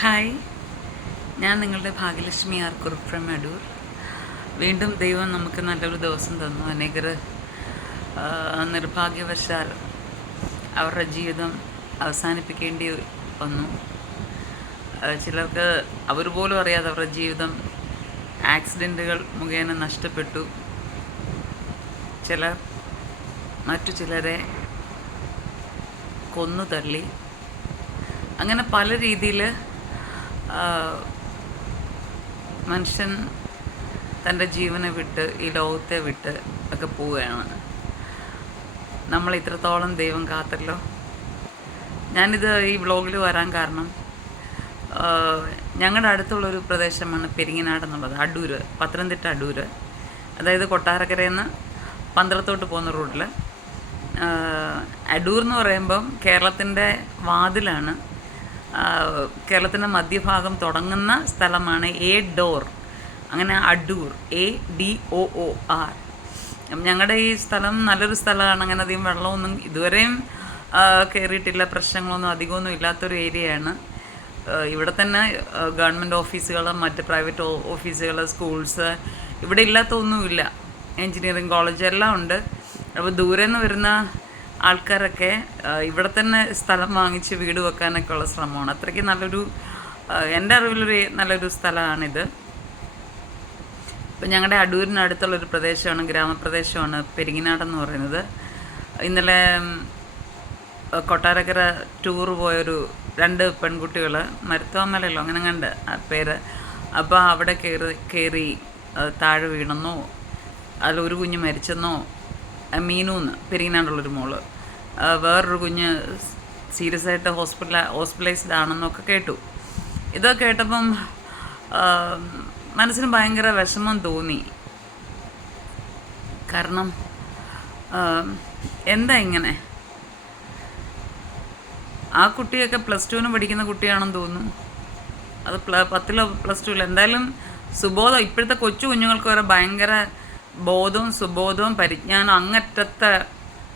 Hi, ഞാൻ നിങ്ങളുടെ Bhagyalakshmi R Kurup from Adoor. വീണ്ടും ദൈവം നമുക്ക് നല്ലൊരു ദിവസം തന്നു. അനേകർ നിർഭാഗ്യവശാൽ അവരുടെ ജീവിതം അവസാനിപ്പിക്കേണ്ടി വന്നു. ചിലർക്ക് അവർ പോലും അറിയാതെ അവരുടെ ജീവിതം ആക്സിഡൻറ്റുകൾ മുഖേന നഷ്ടപ്പെട്ടു. ചിലർ മറ്റു ചിലരെ കൊന്നു തള്ളി. അങ്ങനെ പല രീതിയിൽ മനുഷ്യൻ തൻ്റെ ജീവനെ വിട്ട് ഈ ലോകത്തെ വിട്ട് ഒക്കെ പോവുകയാണ്. നമ്മൾ ഇത്രത്തോളം ദൈവം കാത്തല്ലോ. ഞാനിത് ഈ വ്ളോഗിൽ വരാൻ കാരണം ഞങ്ങളുടെ അടുത്തുള്ളൊരു പ്രദേശമാണ് പെരിങ്ങനാട് എന്നുള്ളത്. അടൂർ, പത്തനംതിട്ട അടൂർ, അതായത് കൊട്ടാരക്കരയിൽ നിന്ന് പന്തളത്തോട്ട് പോകുന്ന റൂട്ടിൽ. അടൂർ എന്ന് പറയുമ്പം കേരളത്തിൻ്റെ വാതിലാണ്. കേരളത്തിൻ്റെ മധ്യഭാഗം തുടങ്ങുന്ന സ്ഥലമാണ് എ ഡോർ, അങ്ങനെ അടൂർ, ADOOR. ഞങ്ങളുടെ ഈ സ്ഥലം നല്ലൊരു സ്ഥലമാണ്. അങ്ങനെ അധികം വെള്ളമൊന്നും ഇതുവരെയും കയറിയിട്ടില്ല, പ്രശ്നങ്ങളൊന്നും അധികമൊന്നും ഇല്ലാത്തൊരു ഏരിയയാണ്. ഇവിടെ തന്നെ ഗവൺമെൻറ് ഓഫീസുകൾ, മറ്റ് പ്രൈവറ്റ് ഓഫീസുകൾ, സ്കൂൾസ് ഇവിടെ ഇല്ലാത്തൊന്നുമില്ല. എൻജിനീയറിങ് കോളേജ് എല്ലാം ഉണ്ട്. അപ്പോൾ ദൂരെ നിന്ന് വരുന്ന ആൾക്കാരൊക്കെ ഇവിടെ തന്നെ സ്ഥലം വാങ്ങിച്ച് വീട് വെക്കാനൊക്കെ ഉള്ള ശ്രമമാണ്. അത്രയ്ക്ക് നല്ലൊരു, എൻ്റെ അറിവിലൊരു നല്ലൊരു സ്ഥലമാണിത്. ഇപ്പം ഞങ്ങളുടെ അടൂരിനടുത്തുള്ളൊരു പ്രദേശമാണ്, ഗ്രാമപ്രദേശമാണ് പെരിങ്ങനാടെന്ന് പറയുന്നത്. ഇന്നലെ കൊട്ടാരക്കര ടൂർ പോയൊരു 2 പെൺകുട്ടികൾ, മരുത്തോമലല്ലോ അങ്ങനെ കണ്ട് പേര്, അപ്പോൾ അവിടെ കയറി താഴെ വീണെന്നോ അതിലൊരു കുഞ്ഞ് മരിച്ചെന്നോ, മീനൂന്ന് പെരിങ്ങനാടുള്ളൊരു മോള്, വേറൊരു കുഞ്ഞ് സീരിയസ് ആയിട്ട് ഹോസ്പിറ്റലൈസ്ഡ് ആണെന്നൊക്കെ കേട്ടു. ഇതൊക്കെ കേട്ടപ്പം മനസ്സിന് ഭയങ്കര വിഷമം തോന്നി. കാരണം എന്താ ഇങ്ങനെ? ആ കുട്ടിയൊക്കെ +2 പഠിക്കുന്ന കുട്ടിയാണെന്ന് തോന്നുന്നു. അത് 10ലോ +2ലോ എന്തായാലും സുബോധം. ഇപ്പോഴത്തെ കൊച്ചു കുഞ്ഞുങ്ങൾക്ക് വരെ ഭയങ്കര ബോധവും സുബോധവും പരിജ്ഞാനം അങ്ങറ്റത്തെ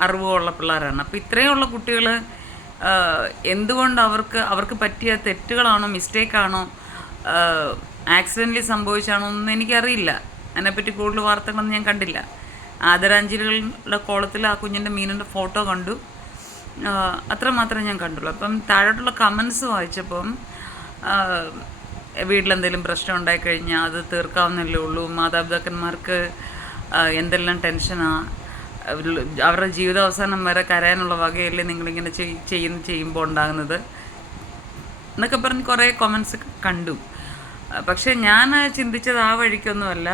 അറിവുള്ള പിള്ളേരാണ്. അപ്പോൾ ഇത്രയുള്ള കുട്ടികൾ എന്തുകൊണ്ട് അവർക്ക് പറ്റിയ തെറ്റുകളാണോ മിസ്റ്റേക്കാണോ ആക്സിഡൻ്റലി സംഭവിച്ചാണോ എന്ന് എനിക്കറിയില്ല. അതിനെപ്പറ്റി കൂടുതൽ വാർത്തകളൊന്നും ഞാൻ കണ്ടില്ല. ആദരാഞ്ജലികളുടെ കോളത്തിൽ ആ കുഞ്ഞിൻ്റെ മീനിൻ്റെ ഫോട്ടോ കണ്ടു, അത്രമാത്രമേ ഞാൻ കണ്ടുള്ളൂ. അപ്പം താഴോട്ടുള്ള കമൻസ് വായിച്ചപ്പം വീട്ടിലെന്തെങ്കിലും പ്രശ്നം ഉണ്ടായിക്കഴിഞ്ഞാൽ അത് തീർക്കാവുന്നല്ലേ ഉള്ളൂ, മാതാപിതാക്കന്മാർക്ക് എന്തെല്ലാം ടെൻഷനാണ്, അവരുടെ ജീവിതാവസാനം വരെ കരയാനുള്ള വകയല്ലേ നിങ്ങളിങ്ങനെ ചെയ്യുമ്പോൾ ഉണ്ടാകുന്നത് എന്നൊക്കെ പറഞ്ഞ് കുറേ കമൻസ് കണ്ടു. പക്ഷെ ഞാൻ ചിന്തിച്ചത് ആ വഴിക്കൊന്നുമല്ല.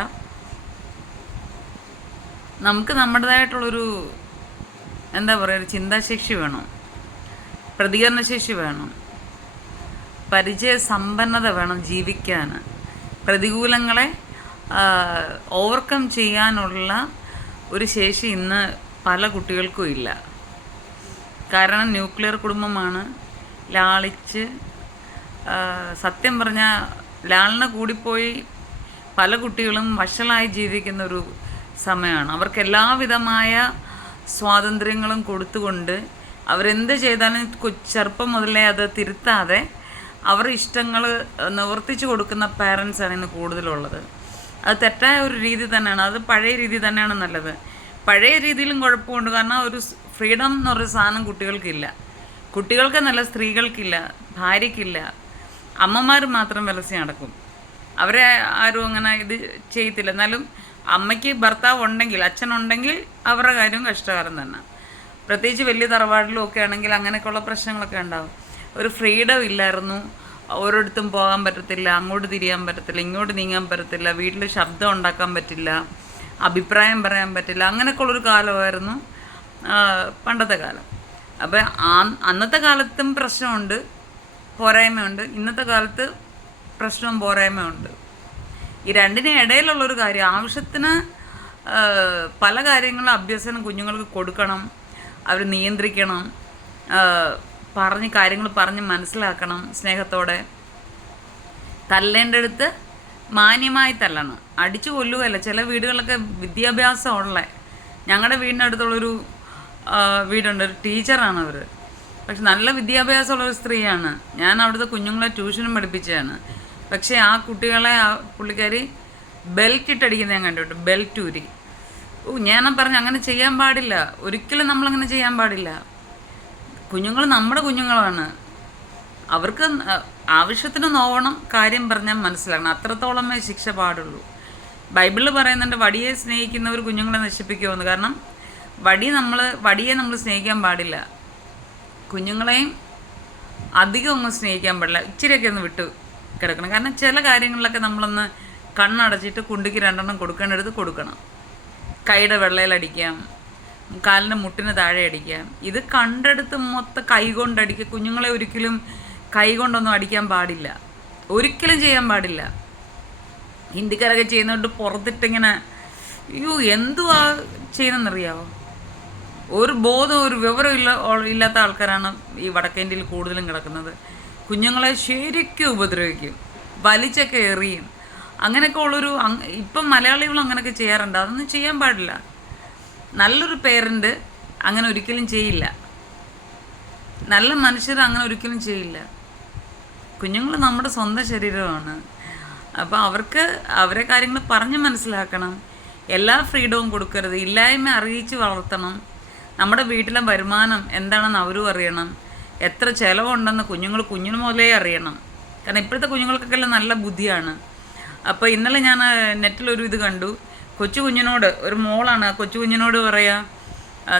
നമുക്ക് നമ്മുടേതായിട്ടുള്ളൊരു എന്താ പറയുക, ഒരു ചിന്താശേഷി വേണം, പ്രതികരണശേഷി വേണം, പരിചയസമ്പന്നത വേണം ജീവിക്കാൻ. പ്രതികൂലങ്ങളെ ഓവർകം ചെയ്യാനുള്ള ഒരു ശേഷി ഇന്ന് പല കുട്ടികൾക്കും ഇല്ല. കാരണം ന്യൂക്ലിയർ കുടുംബമാണ്. ലാളിച്ച്, സത്യം പറഞ്ഞാൽ ലാളന കൂടിപ്പോയി പല കുട്ടികളും വഷളായി ജീവിക്കുന്നൊരു സമയമാണ്. അവർക്ക് എല്ലാവിധമായ സ്വാതന്ത്ര്യങ്ങളും കൊടുത്തുകൊണ്ട് അവരെന്ത് ചെയ്താലും ചെറുപ്പം മുതലേ അത് തിരുത്താതെ അവരുടെ ഇഷ്ടങ്ങൾ നിവർത്തിച്ചു കൊടുക്കുന്ന പാരൻസാണ് ഇന്ന് കൂടുതലുള്ളത്. അത് തെറ്റായ ഒരു രീതി തന്നെയാണ്. അത് പഴയ രീതി തന്നെയാണ് നല്ലത്. പഴയ രീതിയിലും കുഴപ്പമുണ്ട്. കാരണം ഒരു ഫ്രീഡം എന്ന് പറയുന്ന സാധനം കുട്ടികൾക്കില്ല. കുട്ടികൾക്കെന്നല്ല, സ്ത്രീകൾക്കില്ല, ഭാര്യയ്ക്കില്ല. അമ്മമാർ മാത്രം വിലസി നടക്കും. അവരെ ആരും അങ്ങനെ ഇത് ചെയ്യത്തില്ല. എന്നാലും അമ്മയ്ക്ക് ഭർത്താവ് ഉണ്ടെങ്കിൽ, അച്ഛനുണ്ടെങ്കിൽ അവരുടെ കാര്യം കഷ്ടകാലം തന്നെ. പ്രത്യേകിച്ച് വലിയ തറവാടിലും ഒക്കെ ആണെങ്കിൽ അങ്ങനെയൊക്കെയുള്ള പ്രശ്നങ്ങളൊക്കെ ഉണ്ടാകും. ഒരു ഫ്രീഡം ഇല്ലായിരുന്നു. ഓരോരുത്തും പോകാൻ പറ്റത്തില്ല, അങ്ങോട്ട് തിരിയാൻ പറ്റത്തില്ല, ഇങ്ങോട്ട് നീങ്ങാൻ പറ്റത്തില്ല, വീട്ടിൽ ശബ്ദം ഉണ്ടാക്കാൻ പറ്റില്ല, അഭിപ്രായം പറയാൻ പറ്റില്ല. അങ്ങനെയൊക്കെയുള്ളൊരു കാലമായിരുന്നു പണ്ടത്തെ കാലം. അപ്പോൾ അന്നത്തെ കാലത്തും പ്രശ്നമുണ്ട്, പോരായ്മയുണ്ട്. ഇന്നത്തെ കാലത്ത് പ്രശ്നവും പോരായ്മയുണ്ട്. ഈ രണ്ടിനും ഇടയിലുള്ളൊരു കാര്യം, ആവശ്യത്തിന് പല കാര്യങ്ങളും അഭ്യസനം കുഞ്ഞുങ്ങൾക്ക് കൊടുക്കണം, അവർ നിയന്ത്രിക്കണം, കാര്യങ്ങൾ പറഞ്ഞ് മനസ്സിലാക്കണം, സ്നേഹത്തോടെ. തല്ലേണ്ടടുത്ത് മാന്യമായി തല്ലണം, അടിച്ചു കൊല്ലുകയല്ല. ചില വീടുകളിലൊക്കെ വിദ്യാഭ്യാസമുള്ള, ഞങ്ങളുടെ വീടിനടുത്തുള്ളൊരു വീടുണ്ട്, ഒരു ടീച്ചറാണ് അവർ. പക്ഷെ നല്ല വിദ്യാഭ്യാസമുള്ള ഒരു സ്ത്രീയാണ്. ഞാൻ അവിടുത്തെ കുഞ്ഞുങ്ങളെ ട്യൂഷനും പഠിപ്പിച്ചതാണ്. പക്ഷേ ആ കുട്ടികളെ പുള്ളിക്കാരി ബെൽറ്റ് ഇട്ടടിക്കുന്നത് ഞാൻ കണ്ടിട്ടുണ്ട്, ബെൽറ്റ് ഊരി. ഞാൻ പറഞ്ഞ അങ്ങനെ ചെയ്യാൻ പാടില്ല, ഒരിക്കലും നമ്മളങ്ങനെ ചെയ്യാൻ പാടില്ല. കുഞ്ഞുങ്ങൾ നമ്മുടെ കുഞ്ഞുങ്ങളാണ്. അവർക്ക് ആവശ്യത്തിന് നോവണം, കാര്യം പറഞ്ഞാൽ മനസ്സിലാക്കണം, അത്രത്തോളമേ ശിക്ഷ പാടുള്ളൂ. ബൈബിളിൽ പറയുന്നുണ്ട് വടിയെ സ്നേഹിക്കുന്നവർ കുഞ്ഞുങ്ങളെ നശിപ്പിക്കുമെന്ന്. കാരണം വടിയെ നമ്മൾ സ്നേഹിക്കാൻ പാടില്ല, കുഞ്ഞുങ്ങളെയും അധികം ഒന്നും സ്നേഹിക്കാൻ പാടില്ല, ഇച്ചിരിയൊക്കെ ഒന്ന് വിട്ട് കിടക്കണം. കാരണം ചില കാര്യങ്ങളിലൊക്കെ നമ്മളൊന്ന് കണ്ണടച്ചിട്ട് കുണ്ടിക്ക് 2 എണ്ണം കൊടുക്കേണ്ടടുത്ത് കൊടുക്കണം. കൈയുടെ വെള്ളയിലടിക്കാം, കാലിൻ്റെ മുട്ടിന് താഴെ അടിക്കാം. ഇത് കണ്ടെടുത്ത് മൊത്തം കൈ കൊണ്ടടിക്കുക. കുഞ്ഞുങ്ങളെ ഒരിക്കലും കൈ കൊണ്ടൊന്നും അടിക്കാൻ പാടില്ല, ഒരിക്കലും ചെയ്യാൻ പാടില്ല. ഹിന്ദിക്കാരൊക്കെ ചെയ്യുന്നതുകൊണ്ട് പുറത്തിട്ടിങ്ങനെ എന്തുവാ ചെയ്യുന്നതെന്നറിയാമോ? ഒരു ബോധം ഒരു വിവരം ഇല്ലാത്ത ആൾക്കാരാണ് ഈ വടക്കേന്ത്യയിൽ കൂടുതലും കിടക്കുന്നത്. കുഞ്ഞുങ്ങളെ ശരിക്കും ഉപദ്രവിക്കും, വലിച്ചൊക്കെ എറിയും. അങ്ങനെയൊക്കെ ഉള്ളൊരു ഇപ്പം മലയാളികളും അങ്ങനെയൊക്കെ ചെയ്യാറുണ്ട്. അതൊന്നും ചെയ്യാൻ പാടില്ല. നല്ലൊരു പേരൻ്റ് അങ്ങനെ ഒരിക്കലും ചെയ്യില്ല, നല്ല മനുഷ്യർ അങ്ങനെ ഒരിക്കലും ചെയ്യില്ല. കുഞ്ഞുങ്ങൾ നമ്മുടെ സ്വന്തം ശരീരമാണ്. അപ്പോൾ അവരെ കാര്യങ്ങൾ പറഞ്ഞ് മനസ്സിലാക്കണം. എല്ലാ ഫ്രീഡവും കൊടുക്കരുത്, ഇല്ലായ്മ അറിയിച്ച് വളർത്തണം. നമ്മുടെ വീട്ടിലെ വരുമാനം എന്താണെന്ന് അവരും അറിയണം, എത്ര ചിലവുണ്ടെന്ന് കുഞ്ഞിന് മുതലേ അറിയണം. കാരണം ഇപ്പോഴത്തെ കുഞ്ഞുങ്ങൾക്കൊക്കെ നല്ല ബുദ്ധിയാണ്. അപ്പോൾ ഇന്നലെ ഞാൻ നെറ്റിലൊരു ഇത് കണ്ടു. കുഞ്ഞിനോട്, ഒരു മോളാണ്, കുഞ്ഞിനോട് പറയാ,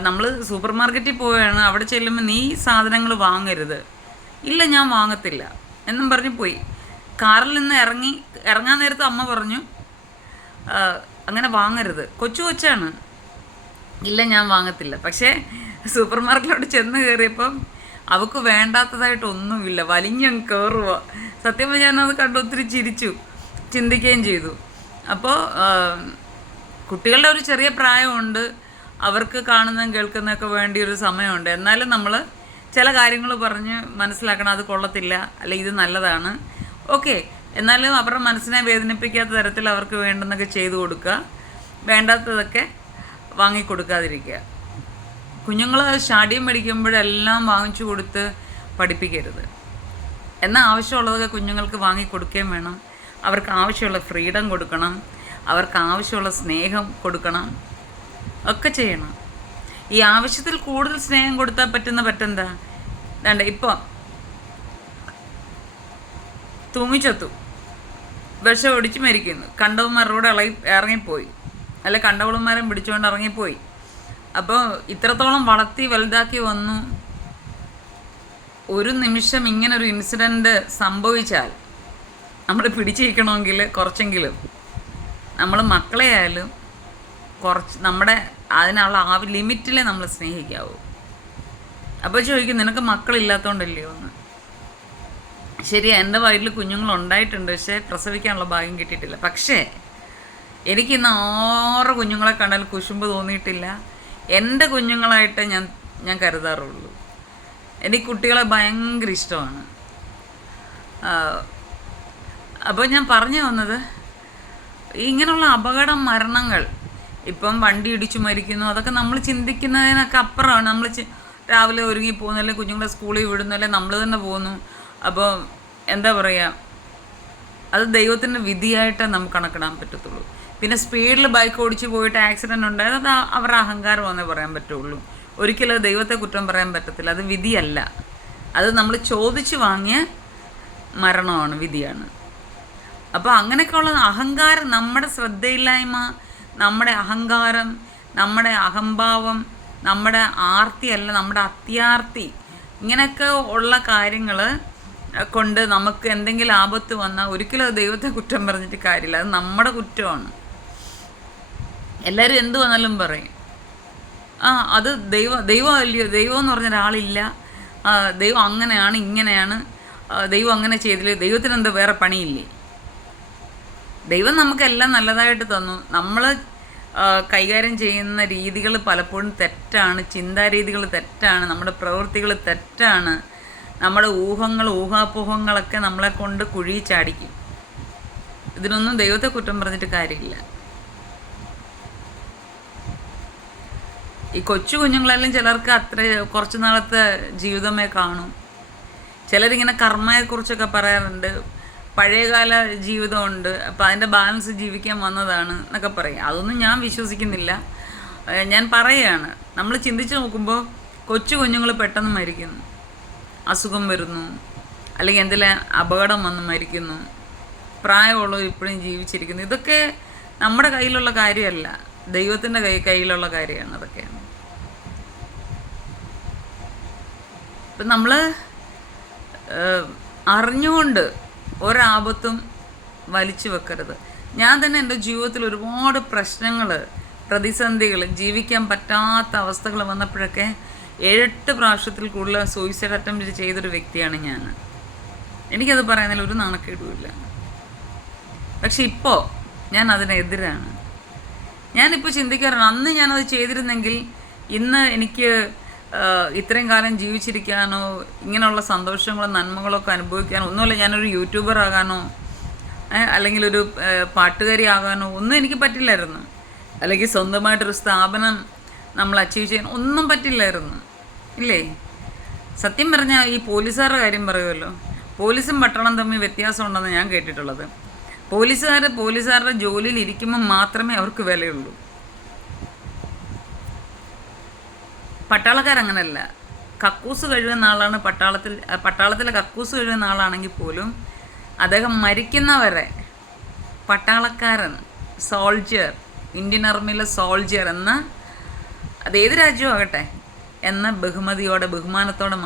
നമ്മൾ സൂപ്പർ മാർക്കറ്റിൽ പോവുകയാണ്, അവിടെ ചെല്ലുമ്പോൾ നീ സാധനങ്ങൾ വാങ്ങരുത്. ഇല്ല, ഞാൻ വാങ്ങത്തില്ല എന്നും പറഞ്ഞ് പോയി. കാറിൽ നിന്ന് ഇറങ്ങാൻ നേരത്ത് അമ്മ പറഞ്ഞു അങ്ങനെ വാങ്ങരുത്. കൊച്ചാണ്, ഇല്ല ഞാൻ വാങ്ങത്തില്ല. പക്ഷേ സൂപ്പർ മാർക്കറ്റിലോട്ട് ചെന്ന് കയറിയപ്പം അവൾക്ക് വേണ്ടാത്തതായിട്ടൊന്നുമില്ല, വലിഞ്ഞങ്ങ് കയറുക. സത്യം പറഞ്ഞാൽ ഞാനത് കണ്ട് ഒത്തിരി ചിന്തിക്കുകയും ചെയ്തു. അപ്പോൾ കുട്ടികളുടെ ഒരു ചെറിയ പ്രായമുണ്ട്, അവർക്ക് കാണുന്നതും കേൾക്കുന്നതൊക്കെ വേണ്ടി ഒരു സമയമുണ്ട്. എന്നാലും നമ്മൾ ചില കാര്യങ്ങൾ പറഞ്ഞ് മനസ്സിലാക്കണം, അത് കൊള്ളത്തില്ല, അല്ല ഇത് നല്ലതാണ്, ഓക്കെ. എന്നാലും അവരുടെ മനസ്സിനെ വേദനിപ്പിക്കാത്ത തരത്തിൽ അവർക്ക് വേണ്ടുന്നതൊക്കെ ചെയ്തു കൊടുക്കുക, വേണ്ടാത്തതൊക്കെ വാങ്ങിക്കൊടുക്കാതിരിക്കുക. കുഞ്ഞുങ്ങൾ ഷാഠ്യം മേടിക്കുമ്പോഴെല്ലാം വാങ്ങിച്ചു കൊടുത്ത് പഠിപ്പിക്കരുത്. എന്നാൽ ആവശ്യമുള്ളതൊക്കെ കുഞ്ഞുങ്ങൾക്ക് വാങ്ങിക്കൊടുക്കുകയും വേണം. അവർക്ക് ആവശ്യമുള്ള ഫ്രീഡം കൊടുക്കണം, അവർക്ക് ആവശ്യമുള്ള സ്നേഹം കൊടുക്കണം, ഒക്കെ ചെയ്യണം. ഈ ആവശ്യത്തിൽ കൂടുതൽ സ്നേഹം കൊടുത്താൽ പറ്റെന്താ? വേണ്ട, ഇപ്പം തൂങ്ങിച്ചത്തു, വിഷം ഒടിച്ച് മരിക്കുന്നു, കണ്ടവന്മാരോട് ഇറങ്ങിപ്പോയി, അല്ല കണ്ടവളന്മാരും പിടിച്ചുകൊണ്ട് ഇറങ്ങിപ്പോയി. അപ്പോൾ ഇത്രത്തോളം വളർത്തി വലുതാക്കി വന്നു. ഒരു നിമിഷം ഇങ്ങനൊരു ഇൻസിഡൻറ്റ് സംഭവിച്ചാൽ നമ്മൾ പിടിച്ചിരിക്കണമെങ്കിൽ കുറച്ചെങ്കിലും നമ്മൾ മക്കളെ ആയാലും കുറച്ച് നമ്മുടെ അതിനുള്ള ലിമിറ്റിലേ നമ്മൾ സ്നേഹിക്കാവൂ. അപ്പോൾ ചോദിക്കും, നിനക്ക് മക്കളില്ലാത്തതുകൊണ്ടല്ലയോ എന്ന്. ശരിയാ, എൻ്റെ വയറ്റിൽ കുഞ്ഞുങ്ങളുണ്ടായിട്ടുണ്ട്, പക്ഷേ പ്രസവിക്കാനുള്ള ഭാഗ്യം കിട്ടിയിട്ടില്ല. പക്ഷേ എനിക്ക് ഇന്ന് 6 കുഞ്ഞുങ്ങളെ കണ്ടാൽ കുശുമ്പ് തോന്നിയിട്ടില്ല. എൻ്റെ കുഞ്ഞുങ്ങളായിട്ട് ഞാൻ കരുതാറുള്ളൂ. എനിക്ക് കുട്ടികളെ ഭയങ്കര ഇഷ്ടമാണ്. അപ്പോൾ ഞാൻ പറഞ്ഞു വന്നത്, ഇങ്ങനെയുള്ള മരണങ്ങൾ, ഇപ്പം വണ്ടി ഇടിച്ചു മരിക്കുന്നു, അതൊക്കെ നമ്മൾ ചിന്തിക്കുന്നതിനൊക്കെ അപ്പുറമാണ്. നമ്മൾ രാവിലെ ഒരുങ്ങി പോകുന്നല്ലേ, കുഞ്ഞുങ്ങളെ സ്കൂളിൽ വിടുന്നല്ലേ, നമ്മൾ തന്നെ പോകുന്നു. അപ്പോൾ എന്താ പറയുക, അത് ദൈവത്തിൻ്റെ വിധിയായിട്ടേ നമുക്ക് കണക്കിടാൻ പറ്റത്തുള്ളൂ. പിന്നെ സ്പീഡിൽ ബൈക്ക് ഓടിച്ച് പോയിട്ട് ആക്സിഡൻറ്റ് ഉണ്ടായത് അത് അവരുടെ അഹങ്കാരം എന്നേ പറയാൻ പറ്റുള്ളൂ. ഒരിക്കലും ദൈവത്തെ കുറ്റം പറയാൻ പറ്റത്തില്ല, അത് വിധിയല്ല. അത് നമ്മൾ ചോദിച്ച് വാങ്ങിയ മരണമാണ്, വിധിയാണ്. അപ്പോൾ അങ്ങനെയൊക്കെയുള്ള അഹങ്കാരം, നമ്മുടെ ശ്രദ്ധയില്ലായ്മ, നമ്മുടെ അഹങ്കാരം, നമ്മുടെ അഹംഭാവം, നമ്മുടെ ആർത്തിയല്ല, നമ്മുടെ അത്യാർത്തി, ഇങ്ങനെയൊക്കെ ഉള്ള കാര്യങ്ങൾ കൊണ്ട് നമുക്ക് എന്തെങ്കിലും ആപത്ത് വന്നാൽ ഒരിക്കലും അത് ദൈവത്തെ കുറ്റം പറഞ്ഞിട്ട് കാര്യമില്ല, അത് നമ്മുടെ കുറ്റമാണ്. എല്ലാവരും എന്ത് വന്നാലും പറയും, അത് ദൈവം അല്ലയോ, ദൈവം എന്ന് പറഞ്ഞ ഒരാളില്ല, ദൈവം അങ്ങനെയാണ് ഇങ്ങനെയാണ്, ദൈവം അങ്ങനെ ചെയ്തില്ലേ, ദൈവത്തിന് എന്താ വേറെ പണിയില്ലേ? ദൈവം നമുക്കെല്ലാം നല്ലതായിട്ട് തന്നു. നമ്മൾ കൈകാര്യം ചെയ്യുന്ന രീതികൾ പലപ്പോഴും തെറ്റാണ്, ചിന്താരീതികൾ തെറ്റാണ്, നമ്മുടെ പ്രവൃത്തികൾ തെറ്റാണ്, നമ്മുടെ ഊഹാപോഹങ്ങളൊക്കെ നമ്മളെ കൊണ്ട് കുഴി ചാടിക്കും. ഇതിനൊന്നും ദൈവത്തെ കുറ്റം പറഞ്ഞിട്ട് കാര്യമില്ല. ഈ കൊച്ചു കുഞ്ഞുങ്ങളെല്ലാം ചിലർക്ക് അത്ര കുറച്ച് നാളത്തെ ജീവിതമേ കാണും. ചിലരിങ്ങനെ കർമ്മയെക്കുറിച്ചൊക്കെ പറയാറുണ്ട്, പഴയകാല ജീവിതമുണ്ട്, അപ്പോൾ അതിൻ്റെ ബാലൻസ് ജീവിക്കാൻ വന്നതാണ് എന്നൊക്കെ പറയും. അതൊന്നും ഞാൻ വിശ്വസിക്കുന്നില്ല. ഞാൻ പറയുകയാണ്, നമ്മൾ ചിന്തിച്ച് നോക്കുമ്പോൾ കൊച്ചു കുഞ്ഞുങ്ങൾ പെട്ടെന്ന് മരിക്കുന്നു, അസുഖം വരുന്നു, അല്ലെങ്കിൽ എന്തെങ്കിലും അപകടം വന്ന് മരിക്കുന്നു, പ്രായമുള്ളവർ ഇപ്പോഴും ജീവിച്ചിരിക്കുന്നു. ഇതൊക്കെ നമ്മുടെ കയ്യിലുള്ള കാര്യമല്ല, ദൈവത്തിൻ്റെ കയ്യിലുള്ള കാര്യമാണ് അതൊക്കെയാണ്. ഇപ്പം നമ്മൾ അറിഞ്ഞുകൊണ്ട് ഒരാപത്തും വലിച്ചു വെക്കരുത്. ഞാൻ തന്നെ എൻ്റെ ജീവിതത്തിൽ ഒരുപാട് പ്രശ്നങ്ങൾ, പ്രതിസന്ധികൾ, ജീവിക്കാൻ പറ്റാത്ത അവസ്ഥകൾ വന്നപ്പോഴൊക്കെ 7-8 പ്രാവശ്യത്തിൽ കൂടുതൽ സൂയിസൈഡ് അറ്റംപ്റ്റ് ചെയ്തൊരു വ്യക്തിയാണ് ഞാൻ. എനിക്കത് പറയുന്നതിൽ ഒരു നാണക്കേടുമില്ല. പക്ഷെ ഇപ്പോൾ ഞാൻ അതിനെതിരാണ്. ഞാനിപ്പോൾ ചിന്തിക്കാറുണ്ട്, അന്ന് ഞാനത് ചെയ്തിരുന്നെങ്കിൽ ഇന്ന് എനിക്ക് ഇത്രയും കാലം ജീവിച്ചിരിക്കാനോ ഇങ്ങനെയുള്ള സന്തോഷങ്ങളും നന്മകളൊക്കെ അനുഭവിക്കാനോ ഒന്നുമല്ല, ഞാനൊരു യൂട്യൂബർ ആകാനോ അല്ലെങ്കിൽ ഒരു പാട്ടുകാരി ആകാനോ ഒന്നും എനിക്ക് പറ്റില്ലായിരുന്നു. അല്ലെങ്കിൽ സ്വന്തമായിട്ടൊരു സ്ഥാപനം നമ്മൾ അച്ചീവ് ചെയ്യാൻ ഒന്നും പറ്റില്ലായിരുന്നു, ഇല്ലേ? സത്യം പറഞ്ഞാൽ ഈ പോലീസുകാരുടെ കാര്യം പറയുമല്ലോ, പോലീസും പട്ടാളം തമ്മിൽ വ്യത്യാസമുണ്ടെന്ന് ഞാൻ കേട്ടിട്ടുള്ളത്. പോലീസുകാരുടെ ജോലിയിൽ ഇരിക്കുമ്പോൾ മാത്രമേ അവർക്ക് വിലയുള്ളൂ. പട്ടാളക്കാരങ്ങനല്ല. കക്കൂസ് കഴിയുന്ന ആളാണ് പട്ടാളത്തിലെ കക്കൂസ് കഴിയുന്ന ആളാണെങ്കിൽ പോലും അദ്ദേഹം മരിക്കുന്നവരെ പട്ടാളക്കാരൻ, സോൾജിയർ, ഇന്ത്യൻ ആർമിയിലെ സോൾജിയർ എന്ന, അതേത് രാജ്യമാകട്ടെ, എന്ന ബഹുമതിയോടെ ബഹുമാനത്തോടെ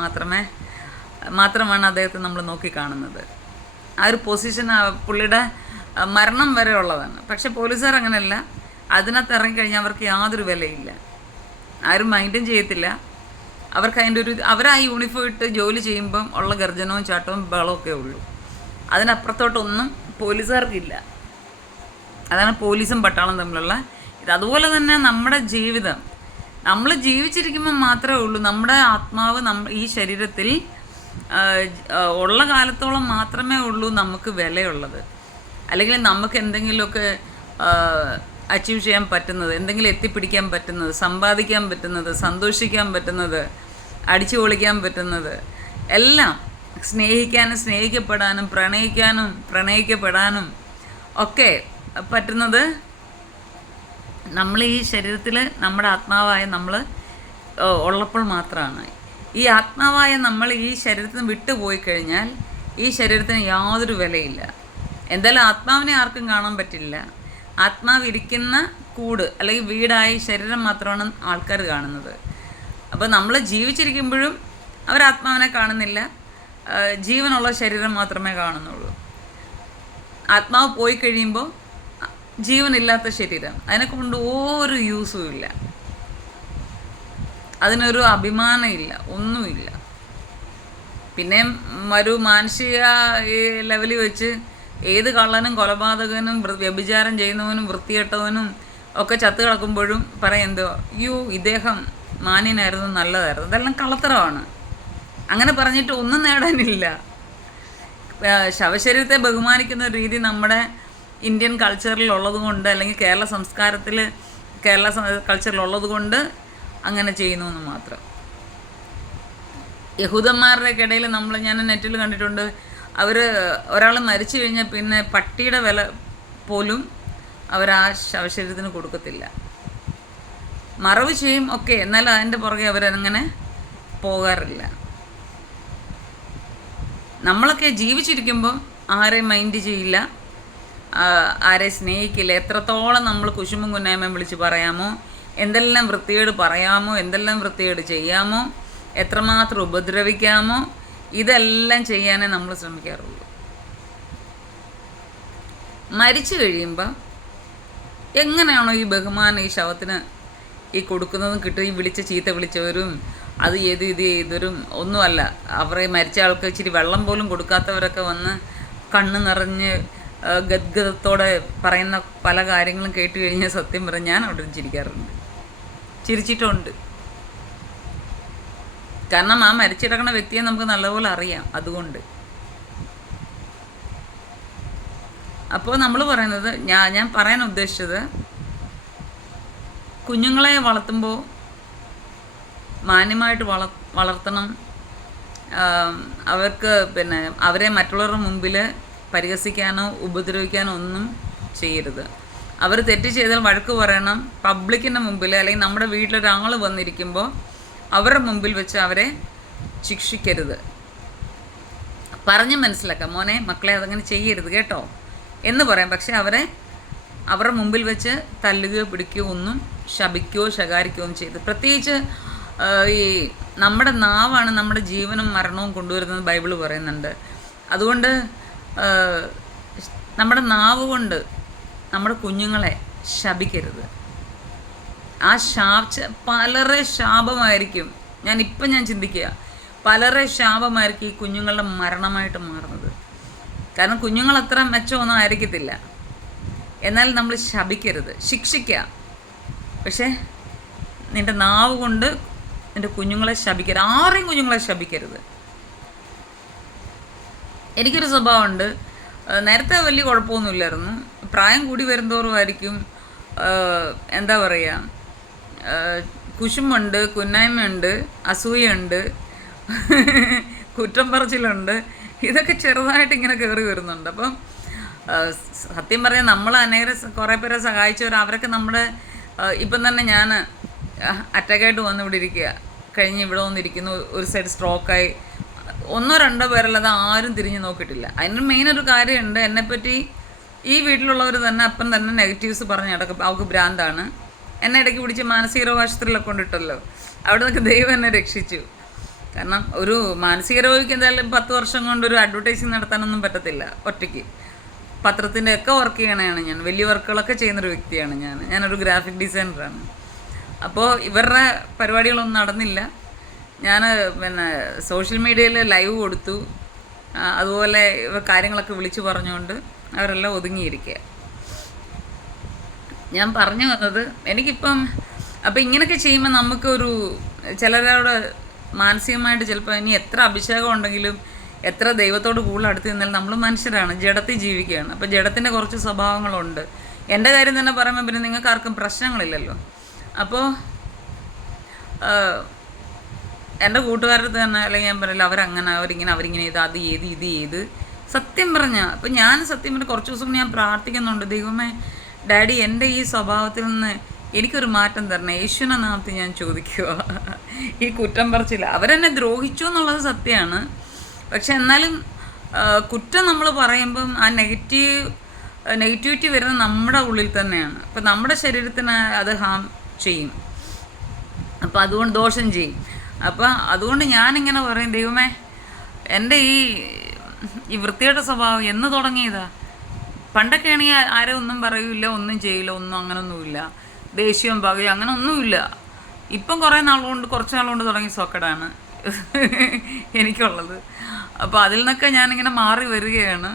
മാത്രമാണ് അദ്ദേഹത്തെ നമ്മൾ നോക്കിക്കാണുന്നത്. ആ ഒരു പൊസിഷൻ പുള്ളിയുടെ മരണം വരെ ഉള്ളതാണ്. പക്ഷെ പോലീസുകാർ അങ്ങനെയല്ല. അതിനകത്ത് ഇറങ്ങിക്കഴിഞ്ഞാൽ അവർക്ക് യാതൊരു വിലയില്ല, ആരും മൈൻഡും ചെയ്യത്തില്ല. അവർക്ക് അതിൻ്റെ അവരാ യൂണിഫോം ഇട്ട് ജോലി ചെയ്യുമ്പം ഉള്ള ഗർജനവും ചാട്ടവും ബഹളമൊക്കെ ഉള്ളൂ. അതിനപ്പുറത്തോട്ടൊന്നും പോലീസുകാർക്കില്ല. അതാണ് പോലീസും പട്ടാളം തമ്മിലുള്ള ഇത്. അതുപോലെ തന്നെ നമ്മുടെ ജീവിതം, നമ്മൾ ജീവിച്ചിരിക്കുമ്പോൾ മാത്രമേ ഉള്ളൂ നമ്മുടെ ആത്മാവ് ഈ ശരീരത്തിൽ ഉള്ള കാലത്തോളം മാത്രമേ ഉള്ളൂ നമുക്ക് വിലയുള്ളത്. അല്ലെങ്കിൽ നമുക്ക് എന്തെങ്കിലുമൊക്കെ അച്ചീവ് ചെയ്യാൻ പറ്റുന്നത്, എന്തെങ്കിലും എത്തിപ്പിടിക്കാൻ പറ്റുന്നത്, സമ്പാദിക്കാൻ പറ്റുന്നത്, സന്തോഷിക്കാൻ പറ്റുന്നത്, അടിച്ചു പൊളിക്കാൻ പറ്റുന്നത്, എല്ലാം സ്നേഹിക്കാനും സ്നേഹിക്കപ്പെടാനും പ്രണയിക്കപ്പെടാനും ഒക്കെ പറ്റുന്നത് നമ്മൾ ഈ ശരീരത്തിൽ നമ്മുടെ ആത്മാവായ നമ്മൾ ഉള്ളപ്പോൾ മാത്രമാണ്. ഈ ആത്മാവായ നമ്മൾ ഈ ശരീരത്തിൽ നിന്ന് വിട്ടുപോയി കഴിഞ്ഞാൽ ഈ ശരീരത്തിന് യാതൊരു വിലയില്ല. എന്തായാലും ആത്മാവിനെ ആർക്കും കാണാൻ പറ്റില്ല. ആത്മാവ് ഇരിക്കുന്ന കൂട് അല്ലെങ്കിൽ വീടായി ശരീരം മാത്രമാണ് ആൾക്കാർ കാണുന്നത്. അപ്പോൾ നമ്മൾ ജീവിച്ചിരിക്കുമ്പോഴും അവർ ആത്മാവിനെ കാണുന്നില്ല, ജീവനുള്ള ശരീരം മാത്രമേ കാണുന്നുള്ളൂ. ആത്മാവ് പോയി കഴിയുമ്പോൾ ജീവനില്ലാത്ത ശരീരം, അതിനെക്കൊണ്ട് ഒരു യൂസും ഇല്ല, അതിനൊരു അഭിമാനമില്ല, ഒന്നുമില്ല. പിന്നെ ഒരു മാനസിക ലെവലിൽ വെച്ച് ഏത് കള്ളനും കൊലപാതകനും വ്യഭിചാരം ചെയ്യുന്നവനും വൃത്തികെട്ടവനും ഒക്കെ ചത്ത് കിടക്കുമ്പോഴും പറയും എന്തോ, ഇദ്ദേഹം മാന്യനായിരുന്നു, നല്ലതായിരുന്നു. ഇതെല്ലാം കള്ളത്തരമാണ്. അങ്ങനെ പറഞ്ഞിട്ട് ഒന്നും നേടാനില്ല. ശവശരീരത്തെ ബഹുമാനിക്കുന്ന ഒരു രീതി നമ്മുടെ ഇന്ത്യൻ കൾച്ചറിൽ ഉള്ളതുകൊണ്ട്, അല്ലെങ്കിൽ കേരള കൾച്ചറിലുള്ളത് കൊണ്ട് അങ്ങനെ ചെയ്യുന്നു എന്ന് മാത്രം. യഹൂദന്മാരുടെ ഇടയിൽ ഞാൻ നെറ്റിൽ കണ്ടിട്ടുണ്ട്, ഒരാൾ മരിച്ചു കഴിഞ്ഞാൽ പിന്നെ പട്ടിയുടെ വില പോലും അവർ ആ ശവശരീരത്തിന് കൊടുക്കത്തില്ല. മറവ് ചെയ്യും ഒക്കെ, എന്നാൽ അതിൻ്റെ പുറകെ അവരങ്ങനെ പോകാറില്ല. നമ്മളൊക്കെ ജീവിച്ചിരിക്കുമ്പോൾ ആരെയും മൈൻഡ് ചെയ്യില്ല, ആരെ സ്നേഹിക്കില്ല. എത്രത്തോളം നമ്മൾ കുശുമ്പും കുന്നായ്മയും വിളിച്ച് പറയാമോ, എന്തെല്ലാം വൃത്തികേട് പറയാമോ, എന്തെല്ലാം വൃത്തികേട് ചെയ്യാമോ, എത്രമാത്രം ഉപദ്രവിക്കാമോ, ഇതെല്ലാം ചെയ്യാനേ നമ്മൾ ശ്രമിക്കാറുള്ളൂ. മരിച്ചു കഴിയുമ്പോൾ എങ്ങനെയാണോ ഈ ബഹുമാനം ഈ ശവത്തിന് ഈ കൊടുക്കുന്നതും കിട്ടും, ഈ ചീത്ത വിളിച്ചവരും അത് ചെയ്തവരും ഒന്നുമല്ല. അവരെ മരിച്ച ആൾക്ക് ഇച്ചിരി വെള്ളം പോലും കൊടുക്കാത്തവരൊക്കെ വന്ന് കണ്ണ് നിറഞ്ഞ് ഗദ്ഗതത്തോടെ പറയുന്ന പല കാര്യങ്ങളും കേട്ട് കഴിഞ്ഞാൽ സത്യം പറഞ്ഞാൽ ഞാൻ അവിടെ ചിരിക്കാറുണ്ട്, ചിരിച്ചിട്ടുണ്ട്. കാരണം ആ മരിച്ചിടക്കണ വ്യക്തിയെ നമുക്ക് നല്ലപോലെ അറിയാം. അതുകൊണ്ട് അപ്പോൾ നമ്മൾ പറയുന്നത്, ഞാൻ പറയാൻ ഉദ്ദേശിച്ചത്, കുഞ്ഞുങ്ങളെ വളർത്തുമ്പോൾ മാന്യമായിട്ട് വളർത്തണം. അവർക്ക് പിന്നെ അവരെ മറ്റുള്ളവരുടെ മുമ്പിൽ പരിഹസിക്കാനോ ഉപദ്രവിക്കാനോ ഒന്നും ചെയ്യരുത്. അവർ തെറ്റ് ചെയ്താൽ വഴക്ക് പറയണം. പബ്ലിക്കിൻ്റെ മുമ്പിൽ അല്ലെങ്കിൽ നമ്മുടെ വീട്ടിലൊരാൾ വന്നിരിക്കുമ്പോൾ അവരുടെ മുമ്പിൽ വെച്ച് അവരെ ശിക്ഷിക്കരുത്. പറഞ്ഞ് മനസ്സിലാക്കാം, മോനെ മക്കളെ അതങ്ങനെ ചെയ്യരുത് കേട്ടോ എന്ന് പറയാം. പക്ഷെ അവരുടെ മുമ്പിൽ വെച്ച് തല്ലുകയോ പിടിക്കുകയോ ഒന്നും ശപിക്കുകയോ ശകാരിക്കുകയോ ഒന്നും ചെയ്ത്. പ്രത്യേകിച്ച് ഈ നമ്മുടെ നാവാണ് നമ്മുടെ ജീവനും മരണവും കൊണ്ടുവരുന്നത് ബൈബിള് പറയുന്നുണ്ട്. അതുകൊണ്ട് നമ്മുടെ നാവ് കൊണ്ട് നമ്മുടെ കുഞ്ഞുങ്ങളെ ശപിക്കരുത്. ആ പലരെ ശാപമായിരിക്കും. ഞാൻ ചിന്തിക്കുക, പലരെ ശാപമായിരിക്കും ഈ കുഞ്ഞുങ്ങളുടെ മരണമായിട്ട് മാറുന്നത്. കാരണം കുഞ്ഞുങ്ങൾ അത്ര മെച്ചമൊന്നും ആയിരിക്കത്തില്ല. എന്നാൽ നമ്മൾ ശപിക്കരുത്, ശിക്ഷിക്കുക. പക്ഷേ നിൻ്റെ നാവ് കൊണ്ട് നിൻ്റെ കുഞ്ഞുങ്ങളെ ശപിക്കരുത്. ആരെയും കുഞ്ഞുങ്ങളെ ശപിക്കരുത്. എനിക്കൊരു സ്വഭാവമുണ്ട്. നേരത്തെ വലിയ കുഴപ്പമൊന്നുമില്ലായിരുന്നു. പ്രായം കൂടി വരുന്തോറുമായിരിക്കും എന്താ പറയുക, കുശുമ്പുണ്ട്, കുന്നായ്മയുണ്ട്, അസൂയുണ്ട്, കുറ്റം പറച്ചിലുണ്ട്. ഇതൊക്കെ ചെറുതായിട്ട് ഇങ്ങനെ കയറി വരുന്നുണ്ട്. അപ്പം സത്യം പറയാൻ നമ്മൾ കുറേ പേരെ സഹായിച്ചവർ അവരൊക്കെ നമ്മുടെ ഇപ്പം തന്നെ ഞാൻ അറ്റാക്കായിട്ട് വന്ന് ഇവിടെ ഇരിക്കുക, കഴിഞ്ഞ് ഇവിടെ വന്നിരിക്കുന്നു, ഒരു സൈഡ് സ്ട്രോക്കായി. 1-2 പേരല്ലാതെ ആരും തിരിഞ്ഞ് നോക്കിയിട്ടില്ല. അതിന് മെയിനൊരു കാര്യമുണ്ട്. എന്നെപ്പറ്റി ഈ വീട്ടിലുള്ളവർ തന്നെ അപ്പം തന്നെ നെഗറ്റീവ്സ് പറഞ്ഞ് നടക്കും. അവൾക്ക് ഭ്രാന്താണ്. എന്നെ ഇടയ്ക്ക് പിടിച്ച് മാനസിക രോഗാശുപത്രിയിലൊക്കെ കൊണ്ടിട്ടല്ലോ. അവിടെ നിന്നൊക്കെ ദൈവം എന്നെ രക്ഷിച്ചു. കാരണം ഒരു മാനസിക രോഗിക്ക് എന്തായാലും 10 വർഷം കൊണ്ട് ഒരു അഡ്വർടൈസിങ് നടത്താനൊന്നും പറ്റത്തില്ല ഒറ്റയ്ക്ക്. പത്രത്തിൻ്റെ ഒക്കെ വർക്ക് ചെയ്യണതാണ് ഞാൻ. വലിയ വർക്കുകളൊക്കെ ചെയ്യുന്നൊരു വ്യക്തിയാണ് ഞാനൊരു ഗ്രാഫിക് ഡിസൈനറാണ്. അപ്പോൾ ഇവരുടെ പരിപാടികളൊന്നും നടന്നില്ല. ഞാൻ പിന്നെ സോഷ്യൽ മീഡിയയിൽ ലൈവ് കൊടുത്തു. അതുപോലെ കാര്യങ്ങളൊക്കെ വിളിച്ചു പറഞ്ഞുകൊണ്ട് അവരെല്ലാം ഒതുങ്ങിയിരിക്കുക. ഞാൻ പറഞ്ഞു വന്നത്, എനിക്കിപ്പം അപ്പം ഇങ്ങനെയൊക്കെ ചെയ്യുമ്പോൾ നമുക്കൊരു ചിലരോട് മാനസികമായിട്ട് ചിലപ്പോൾ ഇനി എത്ര അഭിഷേകം ഉണ്ടെങ്കിലും എത്ര ദൈവത്തോട് കൂടുതൽ അടുത്ത് നിന്നാലും നമ്മൾ മനുഷ്യരാണ്, ജഡത്തിൽ ജീവിക്കുകയാണ്. അപ്പോൾ ജഡത്തിൻ്റെ കുറച്ച് സ്വഭാവങ്ങളുണ്ട്. എൻ്റെ കാര്യം തന്നെ പറയുമ്പോൾ പിന്നെ നിങ്ങൾക്ക് ആർക്കും പ്രശ്നങ്ങളില്ലല്ലോ. അപ്പോൾ എൻ്റെ കൂട്ടുകാരുടെ തന്നെ അല്ലെങ്കിൽ ഞാൻ പറയില്ല അവരിങ്ങനെ ഇത് ചെയ്ത് സത്യം പറഞ്ഞാൽ. അപ്പം ഞാൻ സത്യം പറഞ്ഞാൽ കുറച്ച് ദിവസം ഞാൻ പ്രാർത്ഥിക്കുന്നുണ്ട്, ദൈവമേ ഡാഡി എൻ്റെ ഈ സ്വഭാവത്തിൽ നിന്ന് എനിക്കൊരു മാറ്റം തരണേ, യേശുവിനെ നാമത്തിൽ ഞാൻ ചോദിക്കുക. ഈ കുറ്റം പറച്ചില്ല, അവരെന്നെ ദ്രോഹിച്ചു എന്നുള്ളത് സത്യമാണ്. പക്ഷെ എന്നാലും കുറ്റം നമ്മൾ പറയുമ്പം ആ നെഗറ്റിവിറ്റി വരുന്നത് നമ്മുടെ ഉള്ളിൽ തന്നെയാണ്. അപ്പം നമ്മുടെ ശരീരത്തിന് അത് ഹാം ചെയ്യും. അപ്പം അതുകൊണ്ട് ദോഷം ചെയ്യും. അപ്പം അതുകൊണ്ട് ഞാനിങ്ങനെ പറയും, ദൈവമേ എൻ്റെ ഈ വൃത്തിയുടെ സ്വഭാവം എന്ന് തുടങ്ങിയതാ. പണ്ടൊക്കെ ആണെങ്കിൽ ആരും ഒന്നും പറയൂല, ഒന്നും ചെയ്യില്ല, ഒന്നും അങ്ങനൊന്നുമില്ല, ദേഷ്യവും പകയും അങ്ങനെ ഒന്നുമില്ല. ഇപ്പം കുറച്ച് നാൾ കൊണ്ട് തുടങ്ങിയ സോക്കടാണ് എനിക്കുള്ളത്. അപ്പോൾ അതിൽ നിന്നൊക്കെ ഞാനിങ്ങനെ മാറി വരികയാണ്.